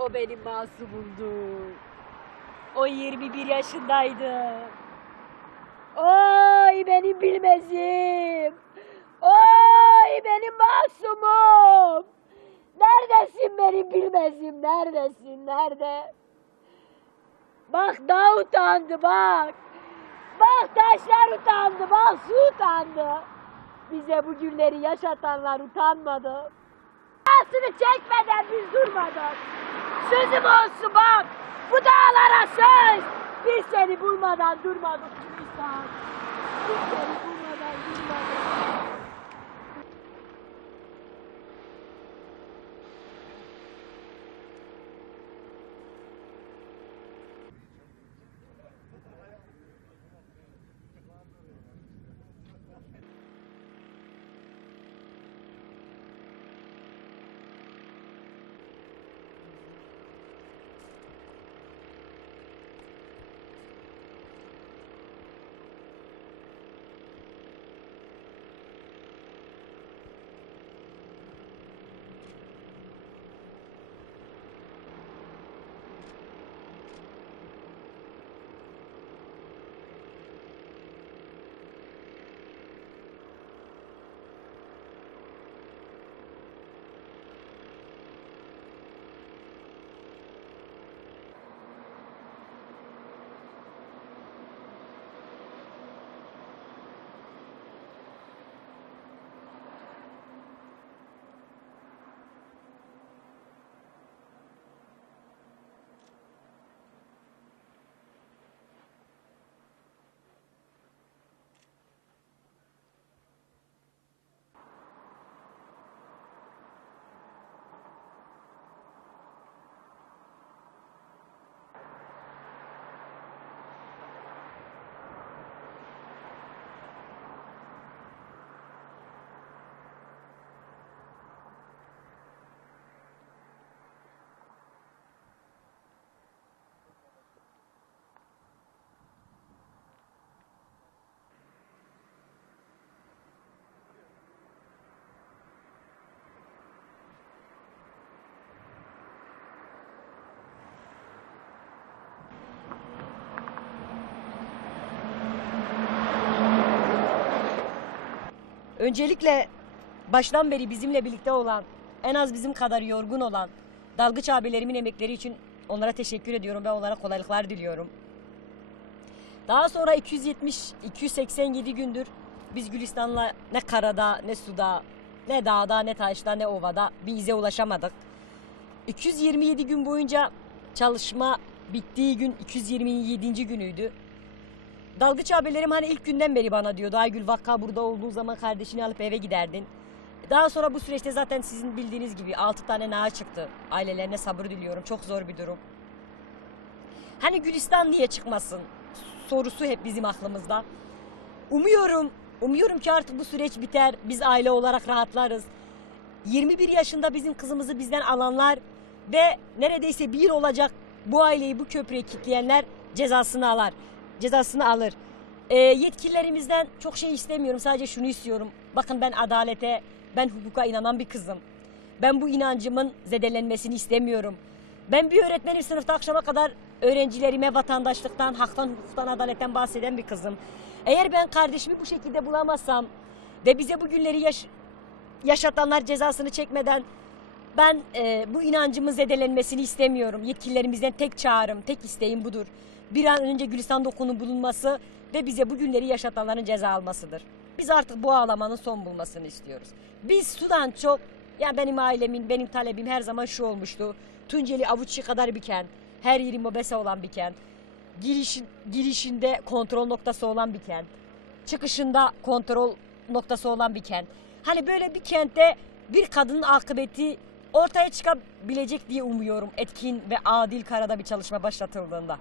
O benim masumumdu. O 21 yaşındaydı. Oy benim bilmezim. Oy benim masumum. Neredesin benim bilmezim? Neredesin? Nerede? Bak dağ utandı bak. Bak taşlar utandı. Bak su utandı. Bize bu günleri yaşatanlar utanmadı. Aslını çekmeden biz durmadık. Sözüm olsun bak. Bu dağlara söz. Biz seni bulmadan durmadık Gülistan. Biz seni bulmadan durmadık. Öncelikle baştan beri bizimle birlikte olan, en az bizim kadar yorgun olan dalgıç abilerimin emekleri için onlara teşekkür ediyorum ve onlara kolaylıklar diliyorum. Daha sonra 270 287 gündür biz Gülistan'la ne karada, ne suda, ne dağda, ne taşta, ne ovada bir ize ulaşamadık. 227 gün boyunca çalışma bittiği gün 227. günüydü. Dalgıç abilerim hani ilk günden beri bana diyordu. Aygül Vakka burada olduğu zaman kardeşini alıp eve giderdin. Daha sonra bu süreçte zaten sizin bildiğiniz gibi 6 tane nağa çıktı. Ailelerine sabır diliyorum. Çok zor bir durum. Hani Gülistan niye çıkmasın? Sorusu hep bizim aklımızda. Umuyorum, umuyorum ki artık bu süreç biter. Biz aile olarak rahatlarız. 21 yaşında bizim kızımızı bizden alanlar ve neredeyse bir olacak bu aileyi bu köprüye kilitleyenler cezasını alır. Cezasını alır. Ee, yetkililerimizden çok şey istemiyorum. Sadece şunu istiyorum. Bakın ben adalete, ben hukuka inanan bir kızım. Ben bu inancımın zedelenmesini istemiyorum. Ben bir öğretmenim sınıfta akşama kadar öğrencilerime vatandaşlıktan, haktan, hukuktan, adaletten bahseden bir kızım. Eğer ben kardeşimi bu şekilde bulamazsam ve bize bu günleri yaş- yaşatanlar cezasını çekmeden ben e, bu inancımın zedelenmesini istemiyorum. Yetkililerimizden tek çağrım, tek isteğim budur. Bir an önce Gülistan Doku'nun bulunması ve bize bu günleri yaşatanların ceza almasıdır. Biz artık bu ağlamanın son bulmasını istiyoruz. Biz sudan çok, yani benim ailemin, benim talebim her zaman şu olmuştu. Tunceli avuç kadar bir kent, her yeri mobese olan bir kent. Girişin, girişinde kontrol noktası olan bir kent. Çıkışında kontrol noktası olan bir kent. Hani böyle bir kentte bir kadının akıbeti ortaya çıkabilecek diye umuyorum etkin ve adil karada bir çalışma başlatıldığında.